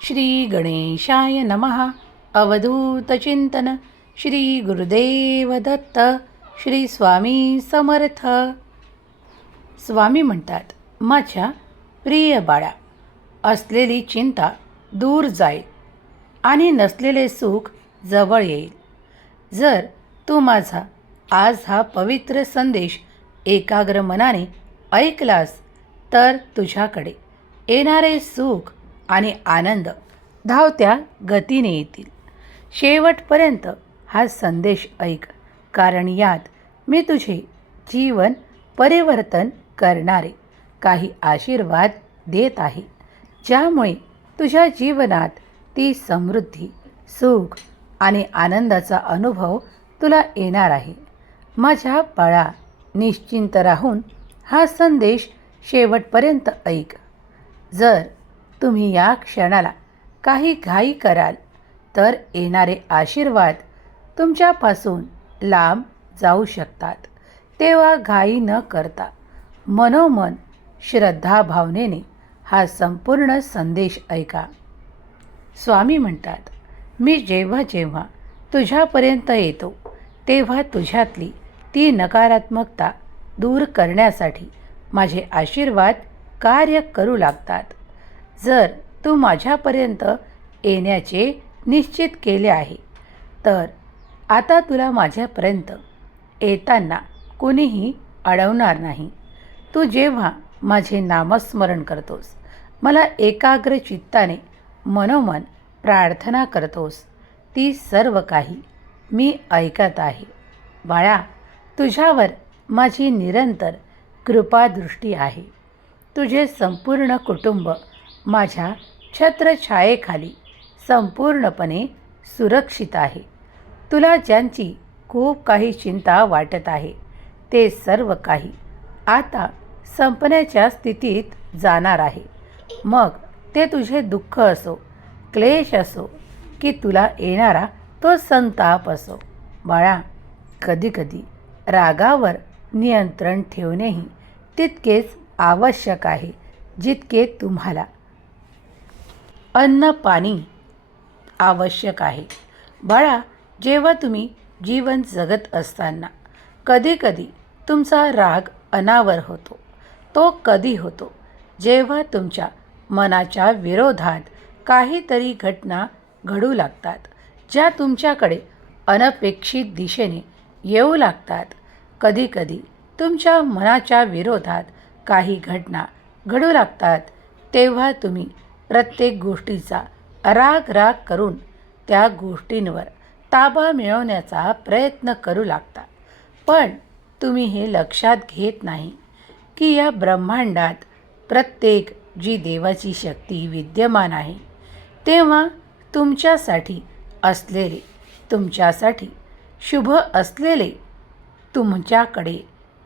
श्री गणेशाय नमः। अवधूतचिंतन श्री गुरुदेव दत्त श्री स्वामी समर्थ। स्वामी म्हणतात माझ्या प्रिय बाळा असलेली चिंता दूर जाईल आणि नसलेले सुख जवळ येईल. जर तू माझा आज हा पवित्र संदेश एकाग्र मनाने ऐकलास तर तुझ्याकडे येणारे सुख आणि आनंद धावत्या गतीने येतील. शेवटपर्यंत हा संदेश ऐक कारण यात मी तुझे जीवन परिवर्तन करणारे काही आशीर्वाद देत आहे ज्यामुळे तुझ्या जीवनात ती समृद्धी सुख आणि आनंदाचा अनुभव तुला येणार आहे. माझ्या बाळा निश्चिंत राहून हा संदेश शेवटपर्यंत ऐक. जर तुम्ही या क्षणाला काही घाई कराल. तर येणारे आशीर्वाद तुमच्यापासून लांब जाऊ शकतात. तेव्हा घाई न करता मनोमन श्रद्धाभावनेने हा संपूर्ण संदेश ऐका. स्वामी म्हणतात मी जेव्हा जेव्हा तुझ्यापर्यंत येतो तेव्हा तुझ्यातली ती नकारात्मकता दूर करण्यासाठी माझे आशीर्वाद कार्य करू लागतात. जर तू माझ्यापर्यंत येण्याचे निश्चित केले आहे तर आता तुला माझ्यापर्यंत येताना कोणीही अडवणार नाही. तू जेव्हा माझे नामस्मरण करतोस मला एकाग्र चित्ताने मनोमन प्रार्थना करतोस ती सर्व काही मी ऐकत आहे. बाळा तुझ्यावर माझी निरंतर कृपादृष्टी आहे. तुझे संपूर्ण कुटुंब माझ्या छत्रछायेखाली संपूर्णपणे सुरक्षित आहे. तुला ज्यांची खूप काही चिंता वाटत आहे ते सर्व काही आता संपण्याच्या स्थितीत जाणार आहे. मग ते तुझे दुःख असो क्लेश असो की तुला येणारा तो संताप असो. बाळा कधीकधी रागावर नियंत्रण ठेवणेही तितकेच आवश्यक आहे जितके तुम्हाला अन्न पाणी आवश्यक आहे. बाळा जेव्हा तुम्ही जीवन जगत असताना कधीकधी तुमचा राग अनावर होतो. तो कधी होतो? जेव्हा तुमच्या मनाच्या विरोधात काहीतरी घटना घडू लागतात ज्या तुमच्याकडे अनपेक्षित दिशेने येऊ लागतात. कधीकधी तुमच्या मनाच्या विरोधात काही घटना घडू लागतात तेव्हा तुम्ही प्रत्येक गोष्टीचा राग राग करून त्या गोष्टींवर ताबा मिळवण्याचा प्रयत्न करू लागता. पण तुम्ही हे लक्षात घेत नाही की या ब्रह्मांडात प्रत्येक जी देवाची शक्ती विद्यमान आहे तेव्हा तुमच्यासाठी असलेले तुमच्यासाठी शुभ असलेले तुमच्याकडे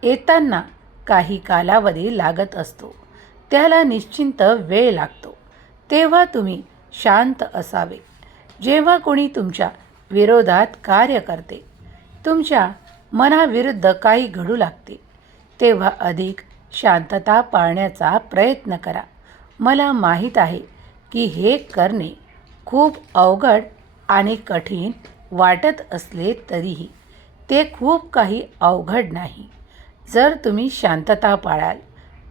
येताना काही कालावधी लागत असतो. त्याला निश्चिंत वेळ लागतो. तेव्हा तुम्ही शांत असावे. जेव्हा कोणी तुमच्या विरोधात कार्य करते तुमच्या मनाविरुद्ध काही घडू लागते तेव्हा अधिक शांतता पाळण्याचा प्रयत्न करा. मला माहीत आहे की हे करणे खूप अवघड आणि कठीण वाटत असले तरीही ते खूप काही अवघड नाही. जर तुम्ही शांतता पाळाल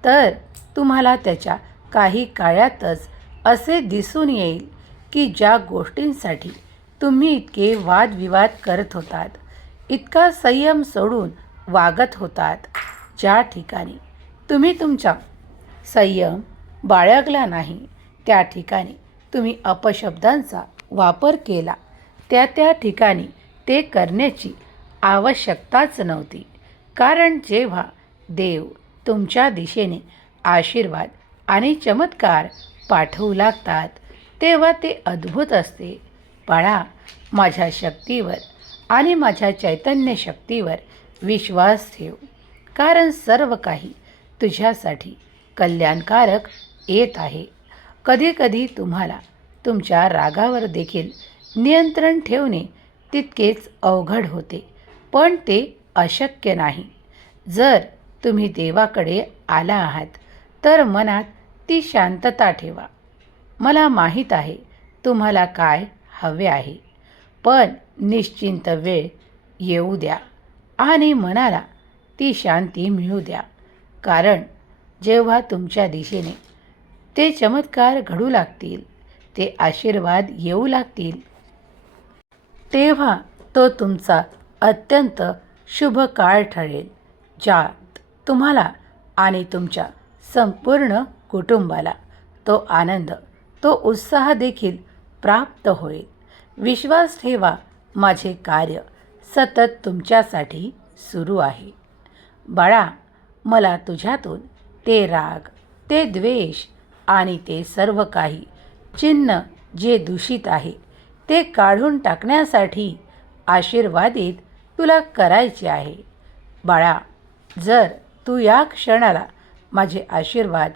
तर तुम्हाला त्याच्या काही काळातच असे दिसून येईल की ज्या गोष्टींसाठी तुम्ही इतके वादविवाद करत होतात इतका संयम सोडून वागत होतात ज्या ठिकाणी तुम्ही तुमचा संयम बाळगला नाही त्या ठिकाणी तुम्ही अपशब्दांचा वापर केला त्या त्या ठिकाणी ते करण्याची आवश्यकताच नव्हती. कारण जेव्हा देव तुमच्या दिशेने आशीर्वाद आणि चमत्कार पाठवू लागतात तेव्हा ते अद्भुत असते. बाळा माझ्या शक्तीवर आणि माझ्या चैतन्य शक्तीवर विश्वास ठेव. कारण सर्व काही तुझ्यासाठी कल्याणकारक येत आहे. कधीकधी तुम्हाला तुमच्या रागावर देखील नियंत्रण ठेवणे तितकेच अवघड होते. पण ते अशक्य नाही. जर तुम्ही देवाकडे आला आहात तर मनात ती शांतता ठेवा. मला माहीत आहे तुम्हाला काय हवे आहे. पण निश्चिंत वेळ येऊ द्या आणि मनाला ती शांती मिळू द्या. कारण जेव्हा तुमच्या दिशेने ते चमत्कार घडू लागतील ते आशीर्वाद येऊ लागतील तेव्हा तो तुमचा अत्यंत शुभ काळ ठरेल ज्यात तुम्हाला आणि तुमच्या संपूर्ण कुटुंबाला. तो आनंद तो उत्साह देखील प्राप्त होईल. विश्वास ठेवा माझे कार्य सतत तुमच्यासाठी सुरू आहे. बाळा मला तुझ्यातून ते राग ते द्वेष आणि ते सर्व काही चिन्ह जे दूषित आहे ते काढून टाकण्यासाठी आशीर्वादित तुला करायचे आहे. बाळा जर तू या क्षणाला माझे आशीर्वाद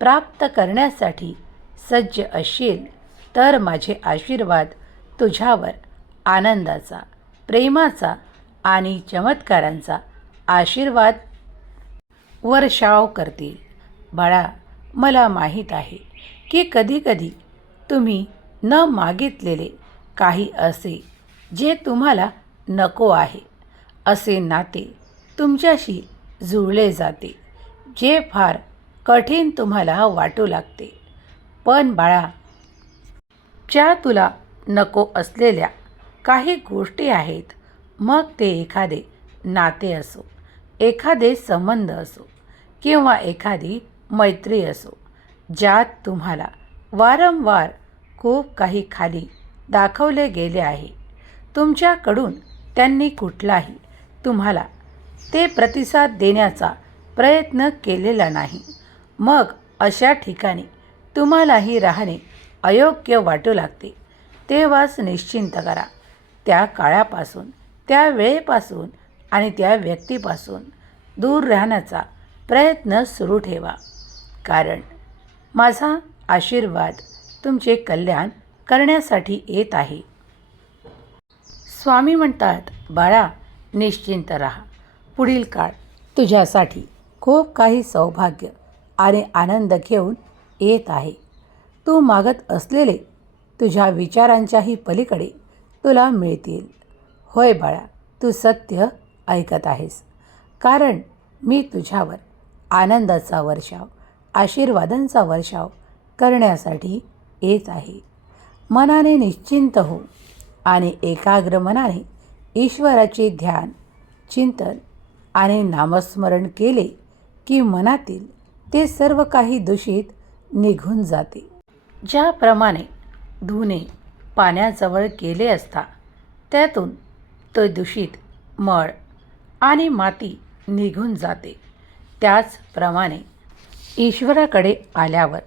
प्राप्त करण्यासाठी सज्ज असशील तर माझे आशीर्वाद तुझ्यावर आनंदाचा प्रेमाचा आणि चमत्कारांचा आशीर्वाद वर्षाव करतील. बाळा मला माहीत आहे की कधीकधी तुम्ही न मागितलेले काही असे जे तुम्हाला नको आहे असे नाते तुमच्याशी जुळले जाते जे फार कठीण तुम्हाला वाटू लागते. पण बाळा ज्या तुला नको असलेल्या काही गोष्टी आहेत मग ते एखादे नाते असो एखादे संबंध असो किंवा एखादी मैत्री असो ज्यात तुम्हाला वारंवार खूप काही खाली दाखवले गेले आहे. तुमच्याकडून त्यांनी कुठलाही तुम्हाला ते प्रतिसाद देण्याचा प्रयत्न केलेला नाही. मग अशा ठिकाणी तुम्हालाही राहणे अयोग्य वाटू लागते. तेव्हाच निश्चिंत करा. त्या काळापासून त्या वेळेपासून आणि त्या व्यक्तीपासून दूर राहण्याचा प्रयत्न सुरू ठेवा. कारण माझा आशीर्वाद तुमचे कल्याण करण्यासाठी येत आहे. स्वामी म्हणतात बाळा निश्चिंत राहा. पुढील काळ तुझ्यासाठी खूप काही सौभाग्य. आणि आनंद घेऊन येत आहे. तू मागत असलेले तुझ्या विचारांच्याही पलीकडे तुला मिळतील. होय बाळा तू सत्य ऐकत आहेस. कारण मी तुझ्यावर आनंदाचा वर्षाव आशीर्वादांचा वर्षाव करण्यासाठी येत आहे. मनाने निश्चिंत हो आणि एकाग्र मनाने ईश्वराचे ध्यान चिंतन आणि नामस्मरण केले की मनातील ते सर्व काही दूषित निघून जाते. ज्याप्रमाणे धुणे पाण्याजवळ केले असता त्यातून तो दूषित मळ आणि माती निघून जाते. त्याचप्रमाणे ईश्वराकडे आल्यावर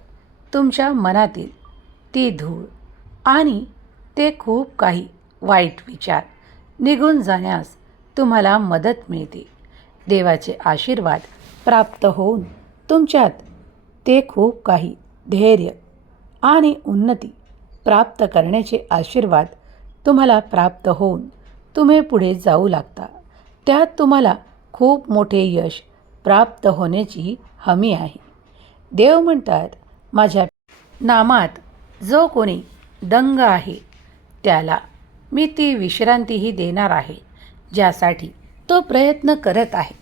तुमच्या मनातील ती धूळ आणि ते खूप काही वाईट विचार निघून जाण्यास तुम्हाला मदत मिळते. देवाचे आशीर्वाद प्राप्त होऊन तुमच्यात ते खूप काही धैर्य आणि उन्नती प्राप्त करण्याचे आशीर्वाद तुम्हाला प्राप्त होऊन तुम्ही पुढे जाऊ लागता. त्यात तुम्हाला खूप मोठे यश प्राप्त होण्याची हमी आहे. देव म्हणतात माझ्या नामात जो कोणी दंग आहे त्याला मी ती विश्रांतीही देणार आहे ज्यासाठी तो प्रयत्न करत आहे.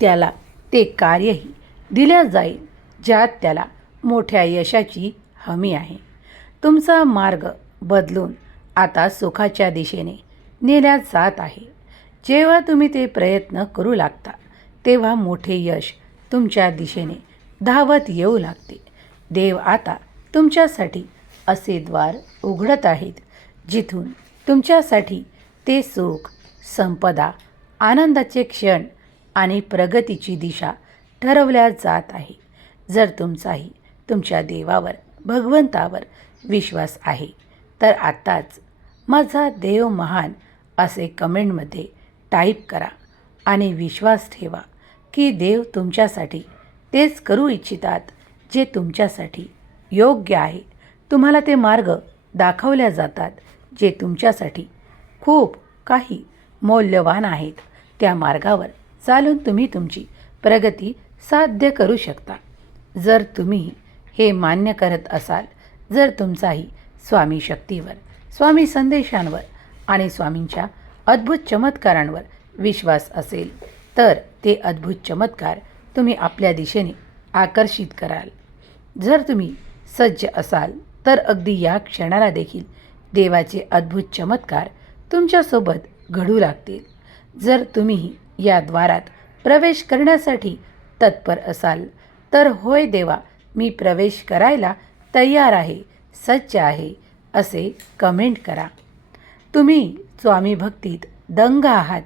त्याला ते कार्यही दिल्या जाईल ज्यात त्याला मोठ्या यशाची हमी आहे. तुमचा मार्ग बदलून आता सुखाच्या दिशेने नेल्या जात आहे. जेव्हा तुम्ही ते प्रयत्न करू लागता तेव्हा मोठे यश तुमच्या दिशेने धावत येऊ लागते. देव आता तुमच्यासाठी असे द्वार उघडत आहेत जिथून तुमच्यासाठी ते सुख संपदा आनंदाचे क्षण आणि प्रगतीची दिशा ठरवल्या जात आहे. जर तुमचाही तुमच्या देवावर भगवंतावर विश्वास आहे तर आत्ताच माझा देव महान असे कमेंटमध्ये टाईप करा आणि विश्वास ठेवा की देव तुमच्यासाठी तेच करू इच्छितात जे तुमच्यासाठी योग्य आहे. तुम्हाला ते मार्ग दाखवल्या जातात जे तुमच्यासाठी खूप काही मौल्यवान आहेत. त्या मार्गावर चालून तुम्ही तुमची प्रगती साध्य करू शकता. जर तुम्ही हे मान्य करत असाल जर तुमचाही स्वामी शक्तीवर स्वामी संदेशांवर आणि स्वामींच्या अद्भुत चमत्कारांवर विश्वास असेल तर ते अद्भुत चमत्कार तुम्ही आपल्या दिशेने आकर्षित कराल. जर तुम्ही सज्ज असाल तर अगदी या क्षणाला देखील देवाचे अद्भुत चमत्कार तुमच्यासोबत घडू लागतील. जर तुम्ही या द्वारात प्रवेश करण्यासाठी तत्पर असाल. तर होय देवा मी प्रवेश करायला तयार आहे सज्ज आहे असे कमेंट करा. तुम्ही स्वामी भक्तीत दंग आहात.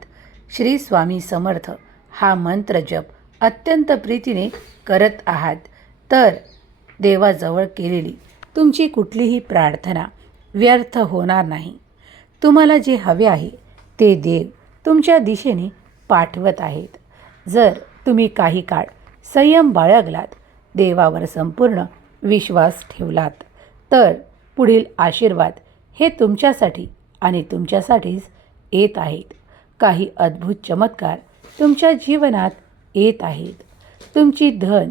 श्री स्वामी समर्थ हा मंत्र जप अत्यंत प्रीतीने करत आहात. तर देवाजवळ केलेली तुमची कुठलीही प्रार्थना व्यर्थ होणार नाही. तुम्हाला जे हवे आहे ते देव तुमच्या दिशेने पाठवत आहेत. जर तुम्ही काही काळ संयम बाळगलात देवावर संपूर्ण विश्वास ठेवलात. तर पुढील आशीर्वाद हे तुमच्यासाठी आणि तुमच्यासाठीच येत आहेत. काही अद्भुत चमत्कार तुमच्या जीवनात येत आहेत. तुमची धन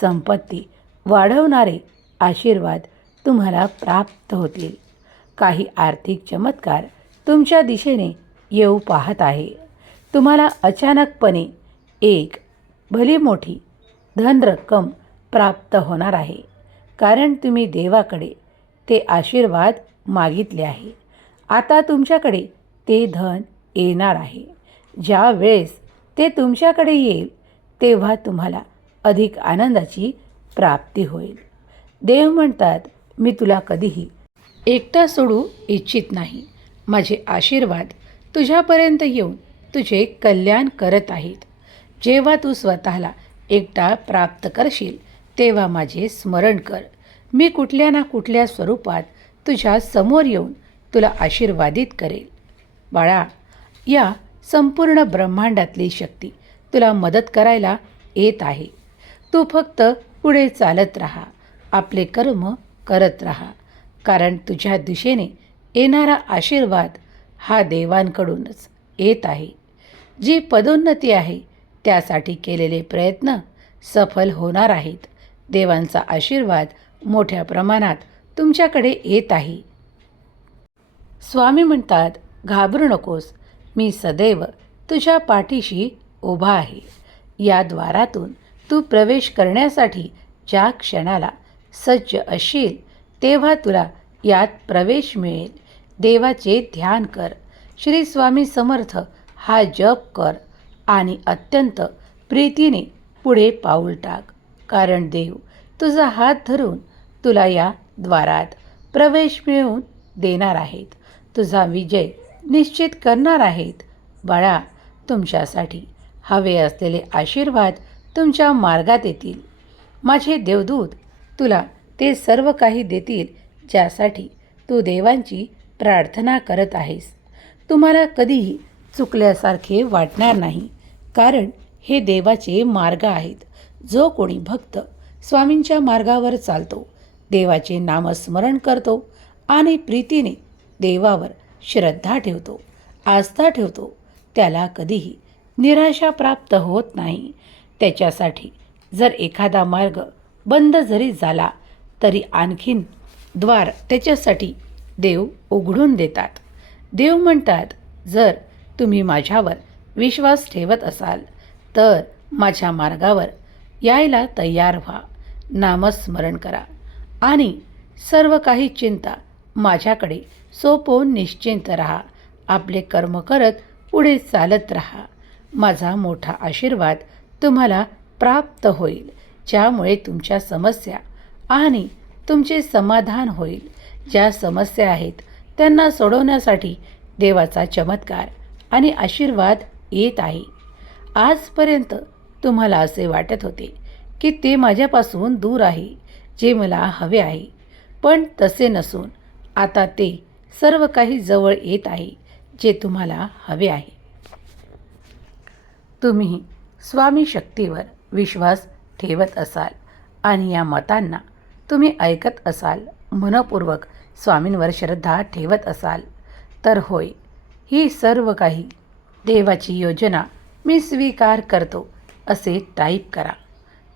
संपत्ती वाढवणारे आशीर्वाद तुम्हाला प्राप्त होतील. काही आर्थिक चमत्कार तुमच्या दिशेने येऊ पाहत आहे. तुम्हाला अचानकपणे एक भली मोठी धन रक्कम प्राप्त होणार आहे. कारण तुम्ही देवाकडे ते आशीर्वाद मागितले आहे. आता तुमच्याकडे ते धन येणार आहे. ज्या वेळेस ते तुमच्याकडे येईल तेव्हा तुम्हाला अधिक आनंदाची प्राप्ती होईल. देव म्हणतात मी तुला कधीही एकटा सोडू इच्छित नाही. माझे आशीर्वाद तुझ्यापर्यंत येऊन तुझे कल्याण करत आहेत. जेव्हा तू स्वतःला एकटा प्राप्त करशील तेव्हा माझे स्मरण कर. मी कुठल्या ना कुठल्या स्वरूपात तुझ्या समोर येऊन तुला आशीर्वादित करेल. बाळा या संपूर्ण ब्रह्मांडातली शक्ती तुला मदत करायला येत आहे. तू फक्त पुढे चालत राहा. आपले कर्म करत राहा. कारण तुझ्या दिशेने येणारा आशीर्वाद हा देवांकडूनच येत आहे. जी पदोन्नती आहे त्यासाठी केलेले प्रयत्न सफल होणार आहेत. देवांचा आशीर्वाद मोठ्या प्रमाणात तुमच्याकडे येत आहे. स्वामी म्हणतात घाबरू नकोस मी सदैव तुझ्या पाठीशी उभा आहे. या द्वारातून तू प्रवेश करण्यासाठी ज्या क्षणाला सज्ज असशील तेव्हा तुला यात प्रवेश मिळेल. देवाचे ध्यान कर. श्री स्वामी समर्थ हा जप कर. आणि अत्यंत प्रीतीने पुढे पाऊल टाक. कारण देव तुझा हात धरून तुला या द्वारात प्रवेश मिळवून देणार आहेत. तुझा विजय निश्चित करणार आहेत. बाळा तुमच्यासाठी हवे असलेले आशीर्वाद तुमच्या मार्गात येतील. माझे देवदूत तुला ते सर्व काही देतील ज्यासाठी तू देवांची प्रार्थना करत आहेस. तुम्हाला कधीही चुकल्यासारखे वाटणार नाही. कारण हे देवाचे मार्ग आहेत. जो कोणी भक्त स्वामींच्या मार्गावर चालतो देवाचे नामस्मरण करतो आणि प्रीतीने देवावर श्रद्धा ठेवतो आस्था ठेवतो त्याला कधीही निराशा प्राप्त होत नाही. त्याच्यासाठी जर एखादा मार्ग बंद जरी झाला तरी आणखीन द्वार त्याच्यासाठी देव उघडून देतात. देव म्हणतात जर तुम्ही माझ्यावर विश्वास ठेवत असाल तर माझ्या मार्गावर यायला तयार व्हा. नामस्मरण करा आणि सर्व काही चिंता माझ्याकडे सोपवून निश्चिंत राहा. आपले कर्म करत पुढे चालत राहा. माझा मोठा आशीर्वाद तुम्हाला प्राप्त होईल. ज्यामुळे तुमच्या समस्या आणि तुमचे समाधान होईल. ज्या समस्या आहेत त्यांना सोडवण्यासाठी देवाचा चमत्कार आणि आशीर्वाद येत आहे. आजपर्यंत तुम्हाला असे वाटत होते की ते माझ्यापासून दूर आहे जे मला हवे आहे. पण तसे नसून आता ते सर्व काही जवळ येत आहे जे तुम्हाला हवे आहे. तुम्ही स्वामी शक्तीवर विश्वास ठेवत असाल आणि या मतांना तुम्ही ऐकत असाल मनपूर्वक स्वामींवर श्रद्धा ठेवत असाल तर होय ही सर्व काही देवाची योजना मी स्वीकार करतो असे टाईप करा.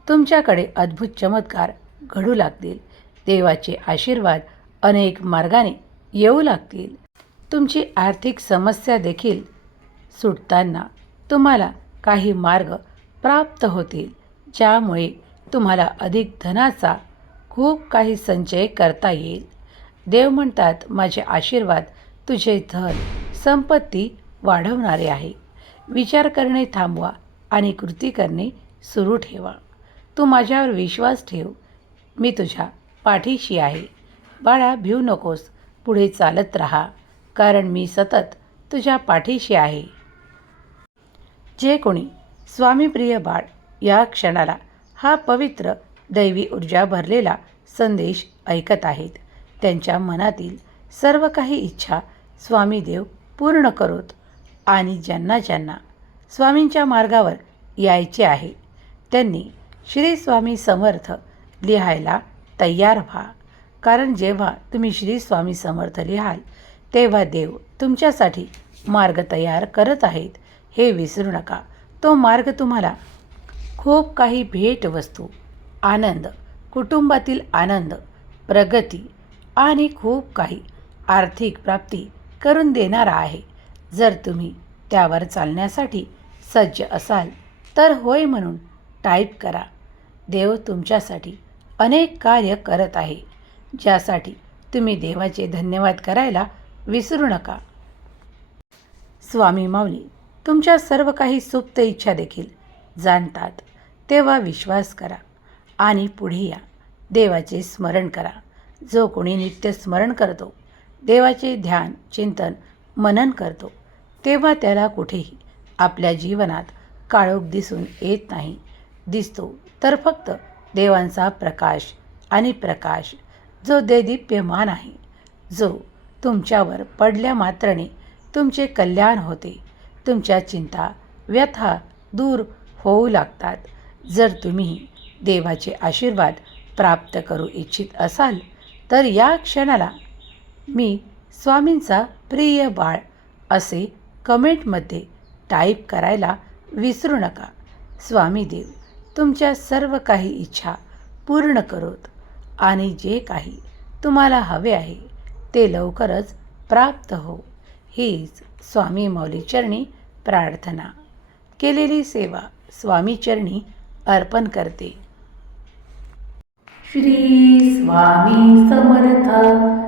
तुमच्याकडे अद्भुत चमत्कार घडू लागतील. देवाचे आशीर्वाद अनेक मार्गाने येऊ लागतील. तुमची आर्थिक समस्या देखील सुटताना तुम्हाला काही मार्ग प्राप्त होतील ज्यामुळे तुम्हाला अधिक धनाचा खूप काही संचय करता येईल. देव म्हणतात माझे आशीर्वाद तुझे धन संपत्ती वाढवणारे आहे. विचार करणे थांबवा आणि कृती करणे सुरू ठेवा. तू माझ्यावर विश्वास ठेव. मी तुझ्या पाठीशी आहे. बाळा भिऊ नकोस. पुढे चालत राहा. कारण मी सतत तुझ्या पाठीशी आहे. जे कोणी स्वामीप्रिय बाळ या क्षणाला हा पवित्र दैवी ऊर्जा भरलेला संदेश ऐकत आहेत. त्यांच्या मनातील सर्व काही इच्छा स्वामीदेव पूर्ण करोत. आणि ज्यांना ज्यांना स्वामींच्या मार्गावर यायचे आहे त्यांनी श्री स्वामी समर्थ लिहायला तयार व्हा. कारण जेव्हा तुम्ही श्री स्वामी समर्थ लिहाल तेव्हा देव तुमच्यासाठी मार्ग तयार करत आहेत. हे विसरू नका. तो मार्ग तुम्हाला खूप काही भेटवस्तू आनंद कुटुंबातील आनंद प्रगती आणि खूप काही आर्थिक प्राप्ती करून देणारा आहे. जर तुम्ही त्यावर चालण्यासाठी सज्ज असाल तर होय म्हणून टाईप करा. देव तुमच्यासाठी अनेक कार्य करत आहे ज्यासाठी तुम्ही देवाचे धन्यवाद करायला विसरू नका. स्वामी माऊली तुमच्या सर्व काही सुप्त इच्छा देखील जाणतात. तेव्हा विश्वास करा आणि पुढे या. देवाचे स्मरण करा. जो कोणी नित्य स्मरण करतो देवाचे ध्यान चिंतन मनन करतो तेव्हा त्याला कुठेही आपल्या जीवनात काळोख दिसून येत नाही. दिसतो तर फक्त देवांचा प्रकाश आणि प्रकाश जो देदीप्यमान आहे जो तुमच्यावर पडल्या मात्राने तुमचे कल्याण होते. तुमच्या चिंता व्यथा दूर होऊ लागतात. जर तुम्ही देवाचे आशीर्वाद प्राप्त करू इच्छित असाल तर या क्षणाला मी स्वामींचा प्रिय बाळ असे कमेंटमध्ये टाईप करायला विसरू नका. स्वामी देव तुमच्या सर्व काही इच्छा पूर्ण करोत आणि जे काही तुम्हाला हवे आहे ते लवकरच प्राप्त हो. हीच स्वामी मौलीचरणी प्रार्थना. केलेली सेवा स्वामीचरणी अर्पण करते. श्री स्वामी समर्थ